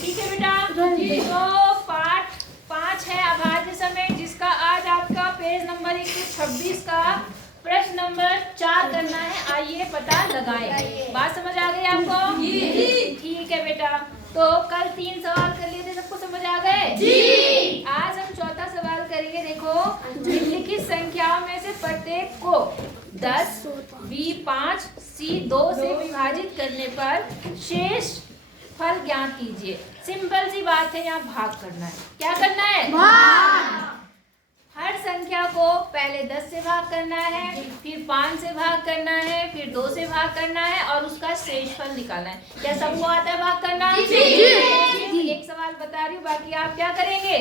ठीक है बेटा। तो पाठ 5 है अभाज्य समय, जिसका आज आपका पेज नंबर 126 का प्रश्न नंबर 4 करना है। आइए पता लगाएं। बात समझ आ गई आपको? ठीक है बेटा। तो कल 3 सवाल कर लिए थे, सबको समझ आ गए? जी। आज हम चौथा सवाल करेंगे। देखो, निम्नलिखित संख्याओं में से प्रत्येक को 10, B 5, C 2 से विभाजित करने पर शेष फल ज्ञात कीजिए। सिंपल सी बात है, यहाँ भाग करना है। क्या करना है? भाग। हर संख्या को पहले 10 से भाग करना है, फिर 5 से भाग करना है, फिर 2 से भाग करना है और उसका शेषफल निकालना है। क्या सबको आता है भाग करना? जी। एक सवाल बता रही हूँ, बाकी आप क्या करेंगे?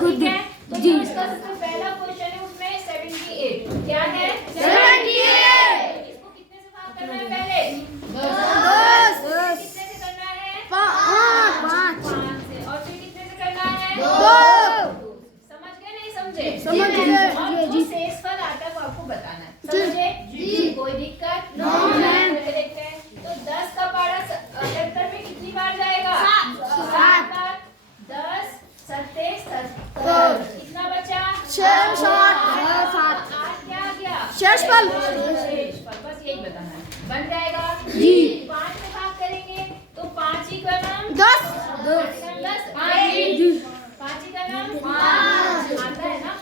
ठीक है। तो जो इसका सबसे पहला क्वेश्चन है उसमें 78 क्या है? 78। इसको कितने से भाग करना है? पहले 10। कितने से करना है? 5 से। और फिर कितने से करना है? 2। समझे? जो शेषफल आता है वो आपको बताना है। समझे? जी। कोई दिक्कत? No ma'am. देखते हैं। तो 10 का पारा 77 में कितनी बार जाएगा? 7 बार। 10 7 70। कितना बचा? 6 7 8 क्या आ गया? शेषफल। बस यही बताना है। बन जाएगा? जी। 5 में भाग करेंगे तो 5 ही का नाम 10। 5 ही का नाम 5 आता है ना?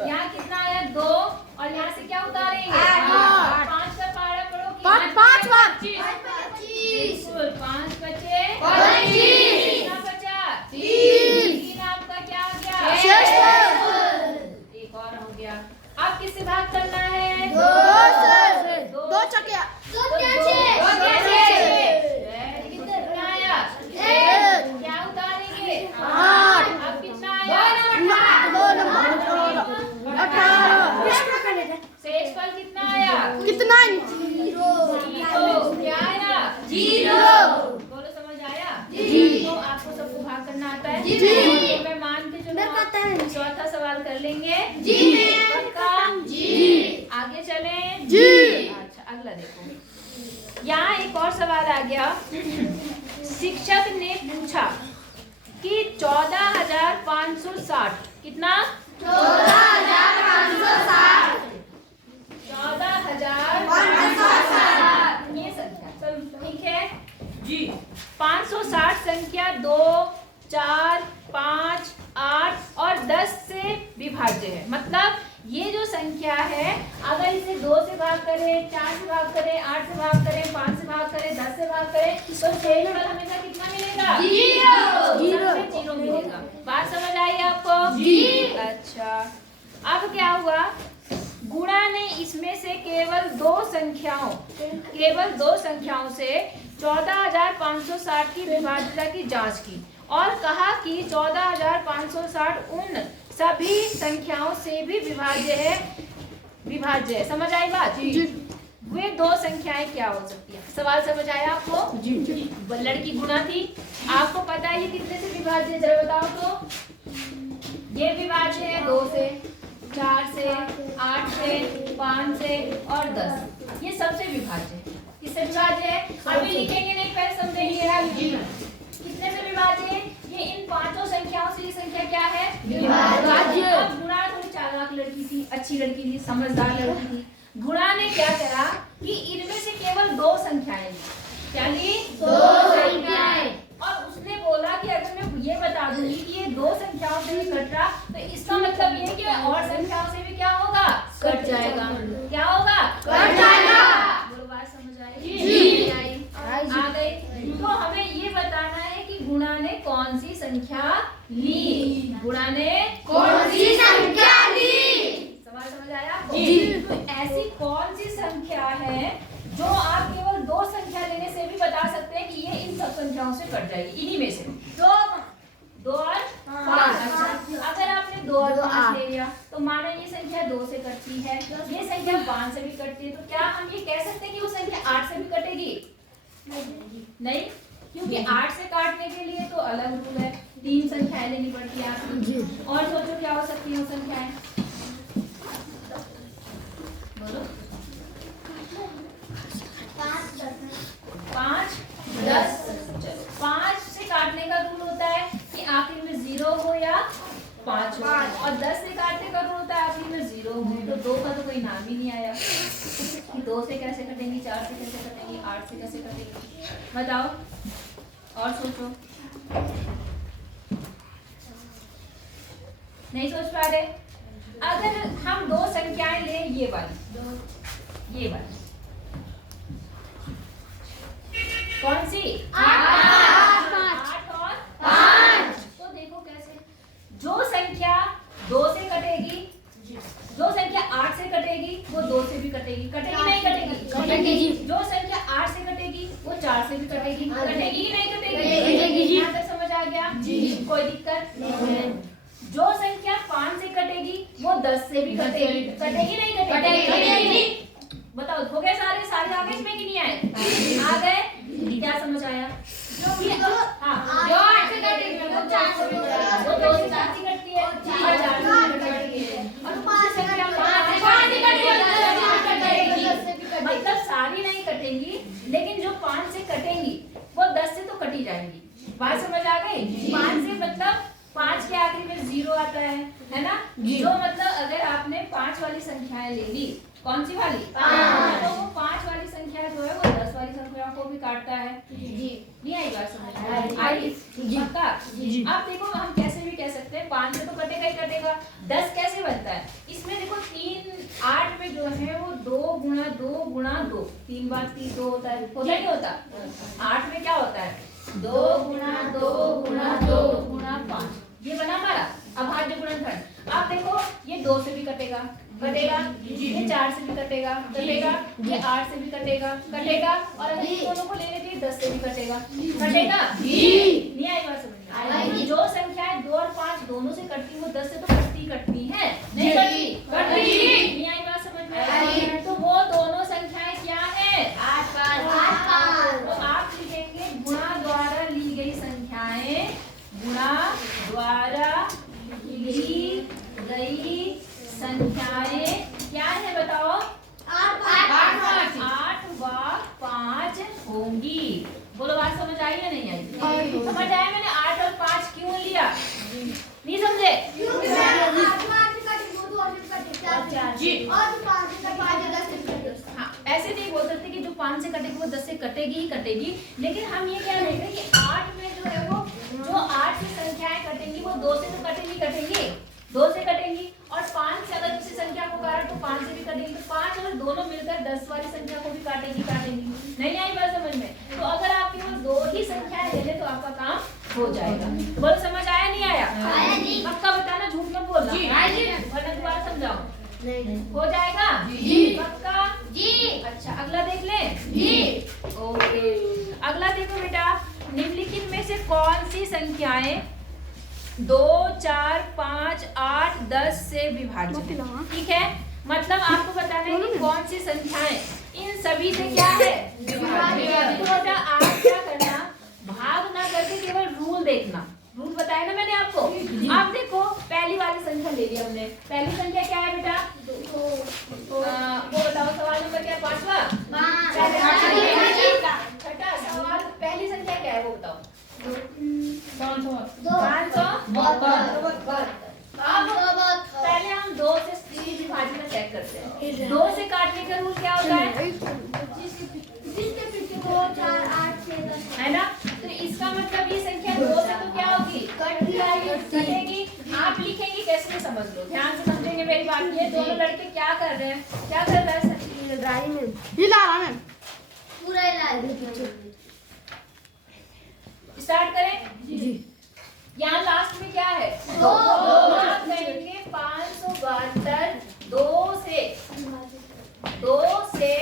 यहाँ कितना आया? 2। और यहाँ से क्या उतारेंगे? 5 का पारा पढ़ो। 5 बार 25। 5 बचे 25। कितना बचा? 3 आपका क्या आ गया? शेषफल। एक और हो गया। अब किससे भाग करना है? 2 से। 2 चकिया 2 कितना आया? 1। क्या उतारेंगे? 8। अब कितना आया? 18। शेषफल कितना आया? कितना? 0। क्या आया? 0। बोलो, समझ आया? जी। तो आपको सबको भाग करना आता है? जी। तो मैं मान के चलो चौथा सवाल कर लेंगे। जी। पक्का? जी। आगे चलें? जी। अच्छा, अगला देखो। यहाँ एक और सवाल आ गया। शिक्षक ने पूछा कि 14,560 कितना? 14,560। 14,560 ये संख्या ठीक है जी। 560 संख्या 2, 4, 5, 8 और 10 से विभाज्य है। मतलब ये जो संख्या है, अगर इसे 2 से भाग करें, 4 से भाग करें, 8 से भाग करें, 5 से भाग करें, 10 से भाग करें, तो शेषफल हमेशा कितना मिलेगा? 0 मिलेगा। बात समझ आई आपको? जी। अच्छा, अब क्या हुआ? गुणा ने इसमें से केवल दो संख्याओं से 14,560 की विभाज्यता की जांच की और कहा कि 14,560 उन सभी संख्याओं से भी विभाज्य है। समझ आई बात? जी। वे दो संख्याएं क्या हो सकती है? सवाल समझ आया आपको? जी। लड़की गुणा थी, आपको पता है ये कितने से विभाज्य है? जरा बताओ तो। ये विभाज्य है 2 से, 4 से, 8 से, 5 से और 10। ये सबसे विभाज्य है। किससे विभाज्य है? अभी लिखेंगे नहीं, पहले समझेंगे। कितने से विभाज्य है? ये इन पांचों संख्याओं से ये संख्या क्या है? विभाज्य। अब गुणा थोड़ी चालाक लड़की थी, अच्छी लड़की थी, समझदार लड़की थी। गुणा ने क्या करा कि इनमें से केवल दो संख्याएं ली। क्या ली? दो संख्याएं। और उसने बोला कि अगर मैं ये बता दूंगी कि ये दो संख्याओं से भी कट रहा, तो इसका मतलब ये कि और संख्याओं से भी क्या होगा? कट जाएगा। क्या होगा? कट जाएगा। बोलो, बात समझ आई? जी। आ गई। तो हमें ये बताना है कि गुणा ने कौन सी संख्या ली। गुणा ने कौन सी संख्या ली? सवाल समझ आया आपको? जी। तो ऐसी कौन सी संख्या है जो आप केवल दो संख्या लेने से भी बता सकते हैं कि ये इन सब संख्याओं से कट जाएगी? इन्हीं में से दो और 5। अच्छा, अगर आपने 2 और 5 ले लिया तो मानो ये संख्या 2 से कटती है, ये संख्या 5 से भी कटती है, तो क्या हम ये कह सकते हैं कि वो संख्या 8 से भी कटेगी? नहीं, क्योंकि 8 से काटने के लिए तो अलग रूल है, 3 संख्याएं लेनी पड़ती है आपको। और सोचो क्या हो सकती है वो संख्याएं? बोलो। 5 10। चलो, 5 दो का तो कोई नाम ही नहीं आया कि 2 से कैसे कटेंगी, 4 से कैसे कटेंगी, 8 से कैसे कटेंगी, बताओ और सोचो। नहीं सोच पा रहे? अगर हम 2 संख्याएं ले, ये वाली कौन सी? 8 और 5। तो देखो कैसे, जो संख्या 2 से कटेगी, जो संख्या 8 से कटेगी वो 2 से भी कटेगी, कटेगी नहीं कटेगी? जो संख्या 8 से कटेगी वो 4 से भी कटेगी, कटेगी कि नहीं कटेगी? यहाँ तक समझ आ गया? कोई दिक्कत नहीं। जो संख्या 5 से कटेगी वो 10 से भी कटेगी, कटेगी नहीं कटेगी? बताओ, हो गए सारे आ गए इसमें कि नहीं आए? आ गए? क्या समझ आया? जो 8 से कटेगी वो 4 से भी कटेगी, वो 2 से 4 से कटती है और 4 से कटती है, और 5 से कटेगी, मतलब सारी नहीं कटेंगी, लेकिन जो 5 से कटेंगी वो 10 से तो कटी जाएंगी। बात समझ आ गई? 5 से मतलब 5 के आखिरी में 0 आता है ना? जो मतलब अगर आपने 5 वाली संख्याएं ले ली, कौन सी वाली? 5, तो वो 5 वाली संख्या जो है वो 10 वाली संख्या को भी काटता है। नहीं आई बात समझ? आई पक्का? अब देखो, हम कैसे भी कह सकते हैं 5 से तो कटेगा ही कटेगा। 10 कैसे बनता है? इसमें देखो 8 में जो है वो 2 गुणा 2 गुणा 2, 3 बार 3 2 होता है, होता नहीं होता? 8 में क्या होता है? 2 गुणा 2 गुणा 2 गुणा 5, ये बना हमारा अभाज्य गुणनखंड। अब देखो ये 2 से भी कटेगा, ये 4 से भी कटेगा, ये 8 से भी कटेगा, और अगर इन दोनों को ले लेते हैं 10 से भी कटेगा, नहीं आई बात समझ में? जो संख्याएं 2 और 5 दोनों से कटती वो 10 से तो कटती है, नहीं कटती? नहीं आई बात समझ में? तो वो दोनों संख्याएं क्या है? 8 5। तो आप लिखेंगे गुणा द्वारा ली गई संख्याएं, गुणा द्वारा ली गई संख्याएं क्या है बताओ? 8 व 5 होंगी। बोलो, बात समझ आई या नहीं आई? समझ आया? मैंने 8 और 5 क्यों लिया? नहीं समझे? हाँ, ऐसे नहीं बोल सकते कि जो 5 से कटेगी वो 10 से कटेगी ही कटेगी, लेकिन हम ये कह रहे हैं कि 8 में जो है वो जो 8 से संख्याएं कटेंगी वो 2 से तो कटेंगी, 2 से कटेंगी, और 5 से अगर किसी संख्या को काट तो 5 से भी कटेंगी, तो 5 और दोनों मिलकर 10 वाली संख्या को भी काटेंगी। नहीं आई बात समझ में? तो अगर आप केवल 2 ही संख्याएं ले लें तो आपका काम हो जाएगा। बोलो, समझ आया नहीं आया? पक्का बताना, झूठ मत बोलना, वरना दोबारा समझाओ। हो जाएगा? पक्का? अच्छा, अगला देख लें? ओके, अगला देखो बेटा, निम्नलिखित में से कौन सी संख्याएं 2 4 5 8 10 से विभाजित? ठीक है, मतलब आपको बताना है कि कौन सी संख्याएं इन सभी से क्या है? विभाजित। तो बेटा आप क्या करना, भाग ना करके केवल रूल देखना। रूल बताया ना मैंने आपको। आप देखो, पहली वाली संख्या ले ली हमने। पहली संख्या क्या है बेटा? वो बताओ, सवाल नंबर क्या है? 5वां? छठा सवाल, पहली संख्या क्या है वो बताओ? 572। पहले हम 2 से विभाजन चेक करते हैं। 2 से काटने का रूल क्या होता है? 2 4 8 6 10 है ना? तो इसका मतलब ये संख्या 2 से तो क्या होगी? कटेगी। आप लिखेंगे कैसे समझ लो, ध्यान से समझेंगे मेरी बात। ये दोनों लड़के क्या कर रहे हैं? क्या कर रहा है? स्टार्ट करें? यहाँ लास्ट में क्या है? 2 कहेंगे 572 2 से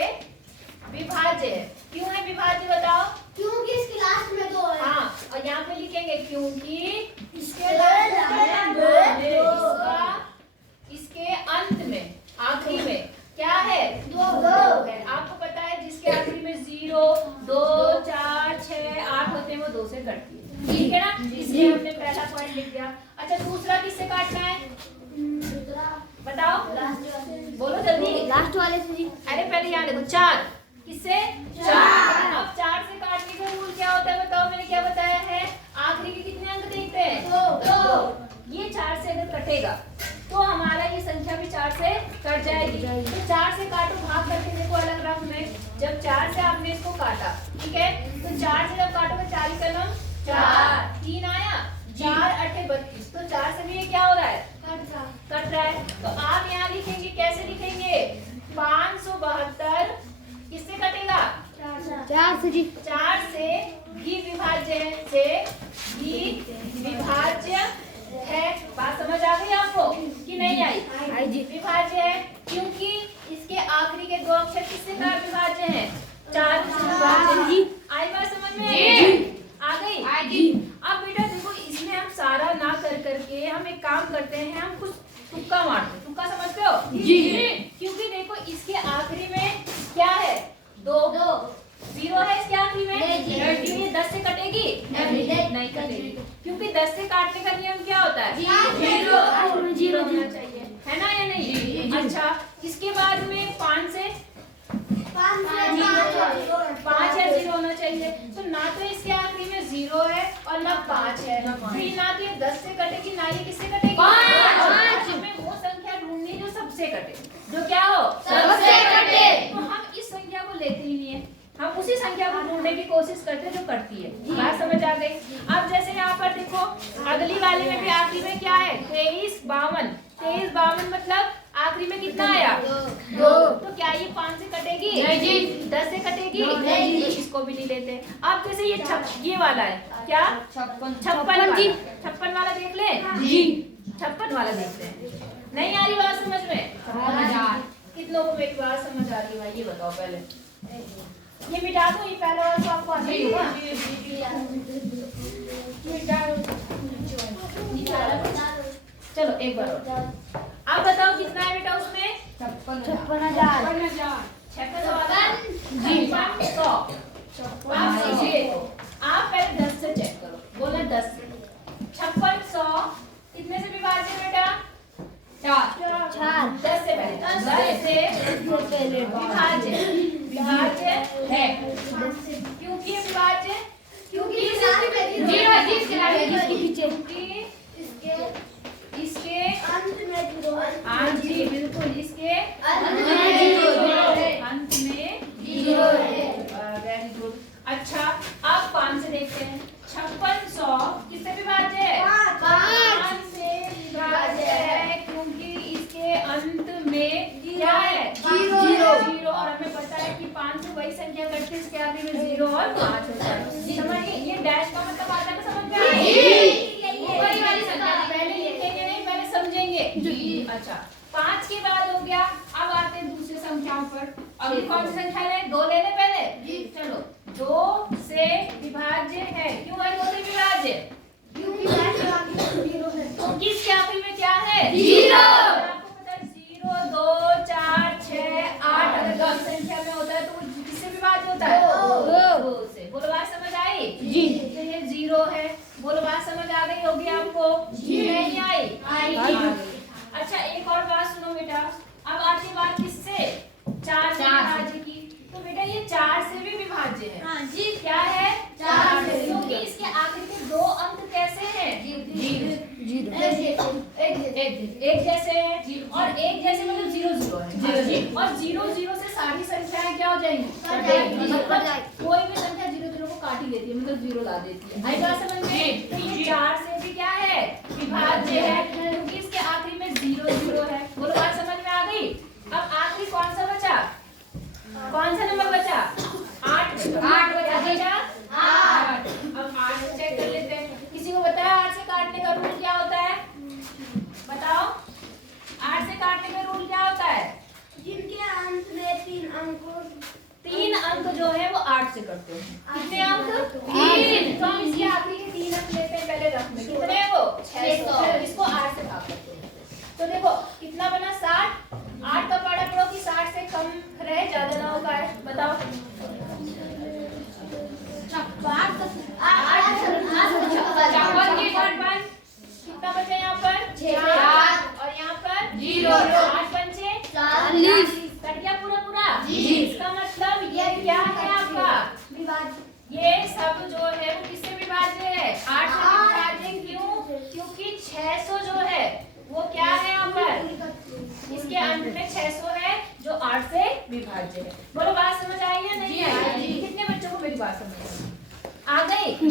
विभाज्य है। क्यों है विभाज्य बताओ? क्योंकि इसके लास्ट में 2 है। हाँ, और यहाँ पे लिखेंगे क्योंकि इसके लास्ट इसके अंत में, आखिरी में क्या है? 2 है। आपको पता है जिसके आखिरी में 0 2 4 6 8 होते हैं वो 2 से कटती है, ठीक है ना? इसलिए हमने पहला पॉइंट लिख दिया। अच्छा, दूसरा किससे काटना है बताओ? बोलो जल्दी। लास्ट वाले से। अरे पहले यहाँ देखो, 4 किससे? 4। अब 4 से काटने का रूल क्या होता है बताओ? मैंने क्या बताया है? आखिरी के कितने अंक देखते हैं? 2। ये 4 से अगर कटेगा तो हमारा ये संख्या भी 4 से कट जाएगी। ठीक है, तो 4 से जब काटोगे 4 का नाम 4, 3 आया, 4 8 32, तो 4 से भी ये क्या हो रहा है, कट रहा है। तो आप यहाँ लिखेंगे, कैसे लिखेंगे, 572 किससे कटेगा, 4 से भी विभाज्य है, से भी विभाज्य है। बात समझ आ गई आपको कि नहीं आई? विभाज्य है क्योंकि इसके आखिरी के 2 अक्षर किससे विभाज्य हैं, 4 से विभाज्य है। आई बात समझ में? आ गई? अब बेटा देखो, इसमें हम सारा ना कर करके हम एक काम करते हैं, हम कुछ तुक्का मारते हैं। तुक्का समझते हो? क्योंकि देखो इसके आखिरी में क्या है, 2 0 है इसके आखिरी में, ये 10 से कटेगी नहीं कटेगी, क्योंकि 10 से काटने का नियम क्या होता है, 0 होना चाहिए, है ना या नहीं? अच्छा, इसके बाद में 5 से 5 या 0 होना चाहिए। तो ना तो इसके आखिरी में 0 है और ना 5 है, फिर ना तो ये 10 से कटेगी ना ये किससे कटेगी, 5। हमें वो संख्या ढूंढनी जो सबसे कटे, जो क्या हो, सबसे कटे। तो हम इस संख्या को लेते ही नहीं है, हम उसी संख्या को ढूंढने की कोशिश करते हैं जो करती है। बात समझ आ गई? अब जैसे यहाँ पर देखो, अगली वाले में भी आखिरी में क्या है, 23 52, 23 52 मतलब आखिरी में कितना आया, 2। तो क्या ये 5 से कटेगी, नहीं, 10 से कटेगी, नहीं, तो इसको भी नहीं लेते। अब जैसे ये वाला है क्या, 56 वाला देख ले, 56 वाला देखते हैं। नहीं आ रही बात समझ में? कितनों को मेरी बात समझ आ रही है भाई, ये बताओ पहले। ये मिटा दो, ये पहले वाला तो आपको आता ही होगा। चलो एक बार और। अब बताओ कितना है बेटा उसमें, 56,000 आप पहले 10 से चेक करो, बोला 10 से 5600 कितने से विभाज्य है बेटा, 4। 10 से पहले 10 से विभाज्य है, क्योंकि विभाज्य, क्योंकि इसके अंत में 0 है। हाँ जी बिल्कुल, इसके अंत में 0 है। Very good. अच्छा, अब 5 से देखते हैं। 5600 किससे विभाज्य है, 5 से विभाज्य है, क्योंकि इसके अंत में क्या है, 0। और हमें पता है कि 5 से वही संख्या कटती है इसके आगे में 0 और 5 होता है। समझिए, ये डैश का मतलब आता है, समझ में आया? ऊपरी वाली संख्या पहले लिखेंगे नहीं, पहले समझेंगे। अच्छा, 5 के बाद हो गया। अब आते हैं दूसरी संख्याओं पर। अभी कौन सी संख्या लें, 2 ले लें पहले। चलो, 2 से विभाज्य है, क्यों है 2 से विभाज्य, क्योंकि 0 है, तो किसके आखिरी में क्या है, 0। आपको पता है 0 2 4 6 8 अगर 10 संख्या में होता है तो वो किससे विभाज्य होता है, 2 से। बोलो बात समझ आई? तो ये 0 है। बोलो बात समझ आ गई होगी आपको? नहीं आई? अच्छा, एक और बात सुनो बेटा। अब आती बात किससे, 4 से विभाज्य की। तो बेटा ये 4 से भी विभाज्य है। हाँ जी, क्या है, 4 से, क्योंकि इसके आखिर के 2 अंक कैसे हैं, एक जैसे है, और एक जैसे मतलब 0 0 है, और 0 0 से सारी संख्याएं क्या हो जाएंगी, कोई भी संख्या 0 0 को काट ही देती है, मतलब 0 ला देती है। आई बात समझ में? तो ये 4 से भी क्या है, विभाज्य है, क्योंकि इसके आखिरी में 0 0 है। बोलो बात समझ में आ गई? अब आखिरी कौन सा बचा, कौन सा नंबर बचा, 8 बचा बेटा, 8। अब 8 से चेक कर लेते हैं। किसी को बताया 8 से काटने का रूल क्या होता है, बताओ? 8 से काटने का रूल क्या होता है, जिनके अंत में 3 अंक जो है वो 8 से करते हैं। कितने अंक, 3। तो हम इसके आखिरी के 3 अंक लेते हैं, पहले रख में कितने हैं वो, 600। इसको 8 से भाग करते हैं। तो देखो कितना बना, 60। 8 का पाड़ा करो कि 60 से कम रहे, ज्यादा ना हो पाए, बताओ? 56 कितना बचा यहाँ पर, 4, और यहाँ पर 0। 8 पंचे 40, कट गया पूरा पूरा। इसका मतलब ये क्या है आपका, विभाज्य। ये सब जो है वो किससे विभाज्य है, 8 से विभाज्य। क्यों, क्योंकि 600 जो है वो क्या है यहाँ पर, इसके अंत में 600 है जो 8 से विभाज्य है। बोलो बात समझ आई या नहीं आई? कितने बच्चों को मेरी बात समझ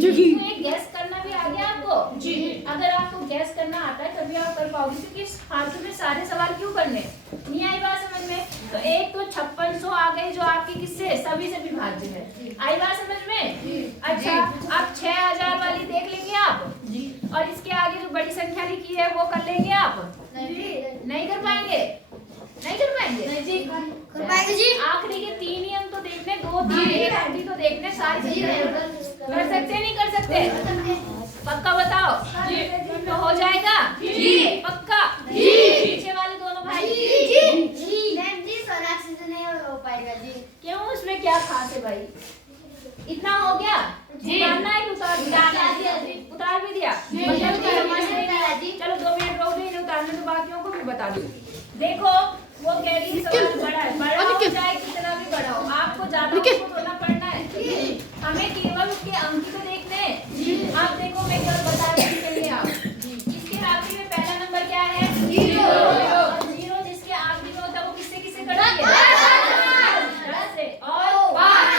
तो ये गैस करना भी आ गया आपको जी। अगर आपको गैस करना आता है तभी आप कर पाओगे, क्योंकि फालतू में सारे सवाल क्यों करने, नहीं आई बात समझ में। तो एक तो 5600 आ गई जो आपके किससे सभी से विभाज्य है, आई बात समझ में। अच्छा अब 6000 वाली देख लेंगे आप जी। और इसके आगे जो बड़ी संख्या लिखी है वो कर लेंगे आप, नहीं कर पाएंगे, नहीं कर पाएंगे नहीं जी, कर पाएंगे जी। आखिरी के 3 ही अंक तो देखने, 2 3 1 अंक तो देखने, सारी कर सकते नहीं कर सकते, पक्का बताओ जी। तो हो जाएगा जी पक्का जी। पीछे वाले दोनों भाई जी जी मैम जी, सोनाक्षी से नहीं हो पाएगा जी। क्यों, उसमें क्या खास है भाई, इतना हो गया जी। उतारना है, उतार दिया, उतार भी दिया मतलब। चलो 2 मिनट रोक दो, उतारने तो बाकियों को भी बता दो। देखो वो कह रही है सवाल बड़ा है, बड़ा हो चाहे कितना भी बड़ा हो, आपको ज्यादा थोड़ा पढ़ना है, हमें केवल उसके अंक तो देखने हैं। आप देखो मैं कल बता रही चलिए आप, इसके आखिरी में पहला नंबर क्या है 0, और 0 जिसके आखिरी में होता है वो किससे किससे कटेंगे, 10 से और 5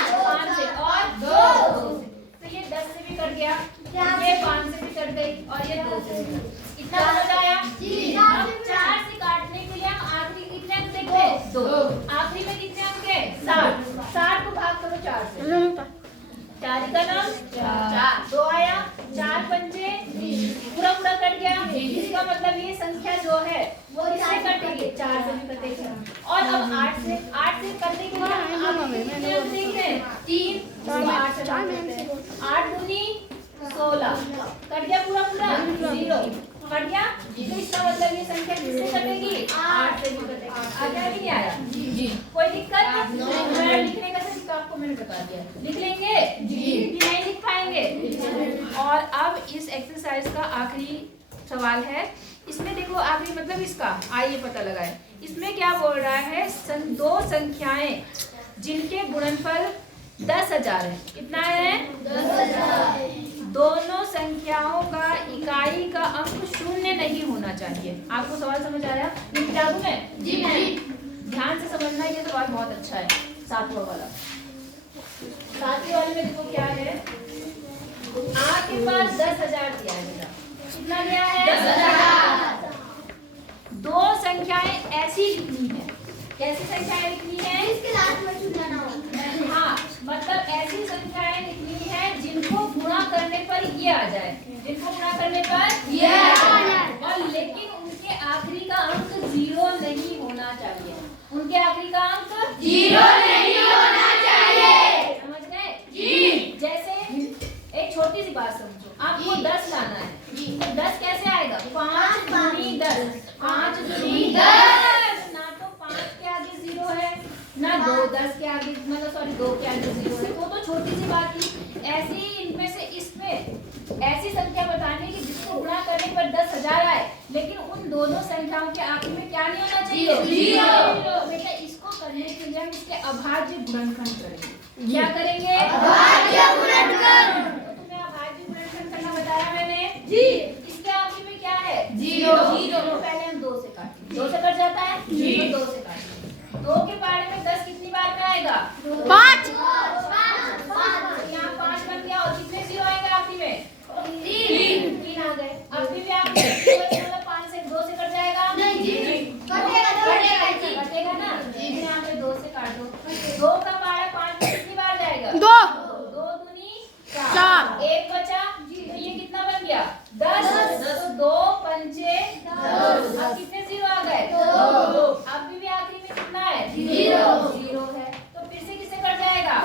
से और 2 से। तो ये 10 से भी कट गया, ये 5 से भी कट गई और ये 2 से भी कट गई। इतना समझ आया जी। अब 4 से काटने के लिए हम आखिरी कितने अंक देखते हैं 2, आखिरी में कितने अंक है 60 को भाग करो 4 से, 4 का नाम 4, 2 आया, 4 पंजे पूरा पूरा कट गया। इसका मतलब ये संख्या जो है वो इससे कटेगी, 4 से भी कटेगी। और अब 8 से कटने के लिए हम कितने अंक देख रहे हैं 3, तो 8 से 8 दूनी 16 कट गया, पूरा पूरा 0 कट गया। तो इसका मतलब ये संख्या किससे कटेगी 8 से भी कटेगी। आ गया कि नहीं आया जी। कोई दिक्कत नहीं, लिखने का तरीका आपको मैंने बता दिया, लिख लेंगे जी, नहीं लिख पाएंगे। और अब इस एक्सरसाइज का आखिरी सवाल है, इसमें देखो आखिरी मतलब इसका आइए पता लगाए, इसमें क्या बोल रहा है 2 संख्याएं जिनके गुणनफल 10,000 है, कितना है 10,000। दोनों संख्याओं का इकाई का अंक 0 नहीं होना चाहिए। आपको सवाल समझ आया, लिखा दूं मैं जी मैम, ध्यान से समझना, ये सवाल बहुत अच्छा है। 7वां वाला, 7वें वाले में देखो क्या है, आपके पास 10,000 दिया है बेटा, कितना दिया है 10,000। 2 संख्याएं ऐसी लिखनी है, कैसी संख्याएं लिखनी है, इसके लास्ट में छूटना ना हो, हाँ मतलब ऐसी संख्याएं लिखनी है जिनको गुणा करने पर ये आ जाए, जिनको गुणा करने पर ये आ जाए, और लेकिन उनके आखिरी का अंक 0 नहीं होना चाहिए, उनके आखिरी का अंक 0 नहीं होना चाहिए, समझ गए जी। जैसे एक छोटी सी बात समझो, आपको 10 लाना है तो 10 कैसे आएगा, 5 दूनी 10, 5 दूनी 10, ना तो 5 के आगे 0 है ना 10 के आगे, मतलब सॉरी 2 के आगे 0 है, तो छोटी सी बात थी। ऐसी इनमें से इसमें ऐसी संख्या बतानी कि जिसको गुणा करने पर 10,000 आए, लेकिन उन दोनों संख्याओं के आखिर में क्या नहीं होना चाहिए 0। बेटा इसको करने के लिए हम इसके अभाज्य गुणनखंड करेंगे, क्या करेंगे अभाज्य गुणनखंड। तो तुम्हें अभाज्य गुणनखंड करना बताया मैंने जी। इसके आखिर में क्या है 0, पहले हम 2 से काटेंगे, 2 से कट जाता है जी, 2 से काटेंगे, 2 के पारे में 10 कितनी बार में आएगा 5, यहाँ 5 बन गया, और कितने 0 आएंगे आखिरी में 3 आ गए। अभी भी आप 5 से 2 से कट जाएगा नहीं जी, कटेगा ना, यहाँ पे 2 से काट दो, 2 का पारा 5 में कितनी बार जाएगा 2 दूनी 4, 1 बचा, ये कितना बन गया 10, तो 2 पंचे 10, अब कितने 0 आ गए 2, अभी भी आखिरी में कितना है 0 है, तो फिर से किससे कट जाएगा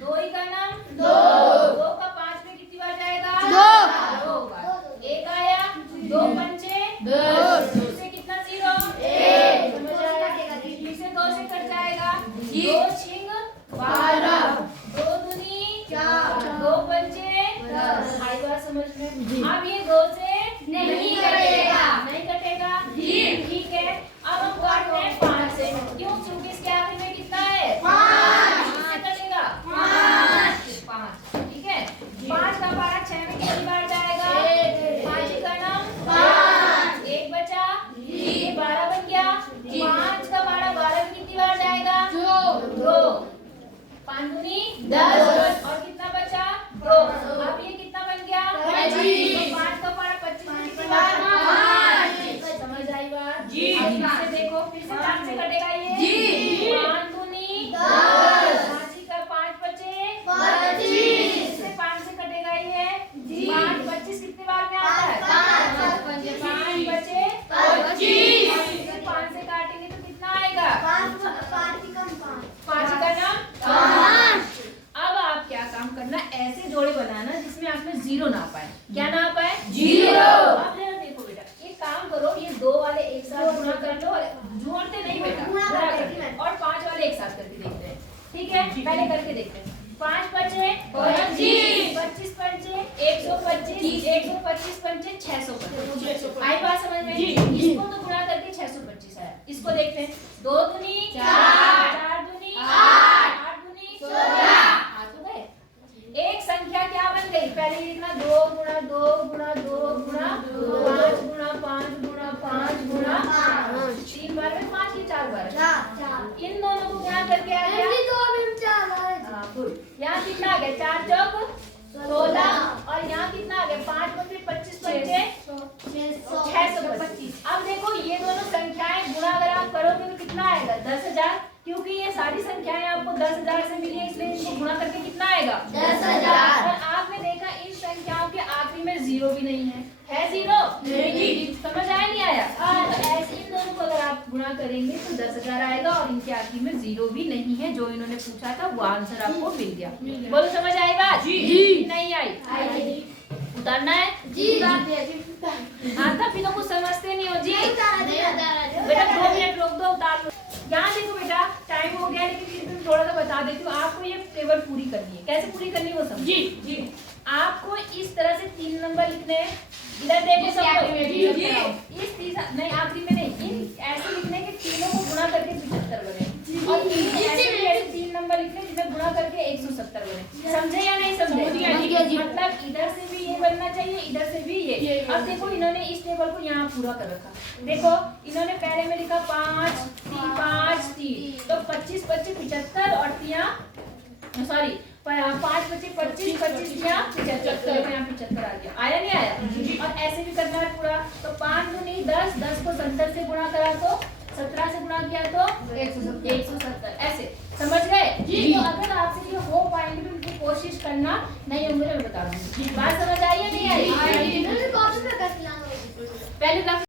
2 ही का नाम 2 का 5 में कितनी बार जाएगा 2 बार, 1 आया, 2 पंचे 10, फिर से कितना 0 1, समझ आया, फिर से 2 से कट जाएगा 2 छिंग 12, 2 दूनी 4, 2 पंचे 10, आई बात समझ में। अब ये 2 से नहीं कटेगा, नहीं कटेगा जी, ठीक है। अब हम काटते हैं 5 से, क्यों, क्योंकि इसके आखिर में कितना है 5, किससे कटेगा 5, ठीक है। 5 का पारा 6 में कितनी बार जाएगा 5 का नाम 5, 1 बचा, ये 12 बन गया, 5 का पारा 12 में कितनी बार जाएगा 2, 5 दूनी 10, और कितना बचा 2, जीरो ना पाए। क्या ना पाए? जीरो। अब देखो बेटा, एक काम करो, ये 2 वाले एक साथ गुणा कर लो, जोड़ते नहीं बेटा, गुणा गुणा करते करते हैं। और 5 वाले एक साथ करके देखते हैं। ठीक है, पहले करके देखते हैं। 5 पचे 25, 25 पंचे 125, 125 पंचे 625। आई बात समझ में? इसको तो गुणा करके 625 आया। इसको देखते हैं। 2 दूनी 4, 4 दूनी 8, 8 दूनी 16। आ तो गए। एक संख्या क्या बन गई? पहले लिखना 2 गुणा 2 गुणा 2 गुणा 5 गुणा 5 गुणा 5 गुणा 3 बार में 5 की 4 बार। इन दोनों को गुणा करके आ गया। हाँ, गुड। यहाँ कितना आ गया? 4 चौक 16 और यहाँ कितना आ गया? 5 पंचे 25 पंचे 625। अब देखो ये दोनों संख्याएं गुणा अगर आप करोगे तो कितना आएगा? 10,000। क्योंकि ये सारी संख्याएं आपको 10,000 से मिली है, इसलिए इनको गुणा करके कितना आएगा? 10,000। और आपने देखा इन संख्याओं के आखिरी में जीरो भी नहीं है। है जीरो? नहीं। समझ आया नहीं आया? तो ऐसे इन दोनों को अगर आप गुणा करेंगे तो 10,000 आएगा और इनके आखिरी में जीरो भी नहीं है। जो इन्होंने पूछा था वो आंसर आपको मिल गया। बोलो समझ आई बात? जी। नहीं आई? उतारना है? हाँ, तब भी तो कुछ समझते नहीं हो जी। बेटा 2 मिनट रोक दो, उतार लो। यहाँ देखो बेटा, टाइम हो गया, लेकिन फिर भी थोड़ा सा बता देती हूँ। आपको ये टेबल पूरी करनी है। कैसे पूरी करनी है वो समझो। जी। आपको इस तरह से 3 नंबर लिखने हैं। इधर देखो सब लोग। जी। इस तीसरा नहीं, आखिरी में नहीं, इन ऐसे लिखने के तीनों को गुणा करके 75 बने और ऐसे 3 नंबर लिखने जिसमें गुणा करके 170 बने। समझे या नहीं समझे? मतलब इधर से भी ये बनना चाहिए, इधर से भी ये। अब देखो इन्होंने इस टेबल को यहाँ पूरा कर रखा। देखो इन्होंने पहले में लिखा 5 3 तो 25 25 75 और 3 सॉरी 5 25 25 25 यहाँ 75 यहाँ 75 आ गया। आया नहीं आया? और ऐसे भी करना है पूरा। तो 5 दूनी 10, 10 को 70 से गुणा करा तो 17 से गुणा किया तो 170। ऐसे समझ गए? तो अगर आपसे ये हो पाएंगे तो उनकी कोशिश करना, नहीं होंगे तो मैं बता दूंगी। बात समझ आई या नहीं आई? पहले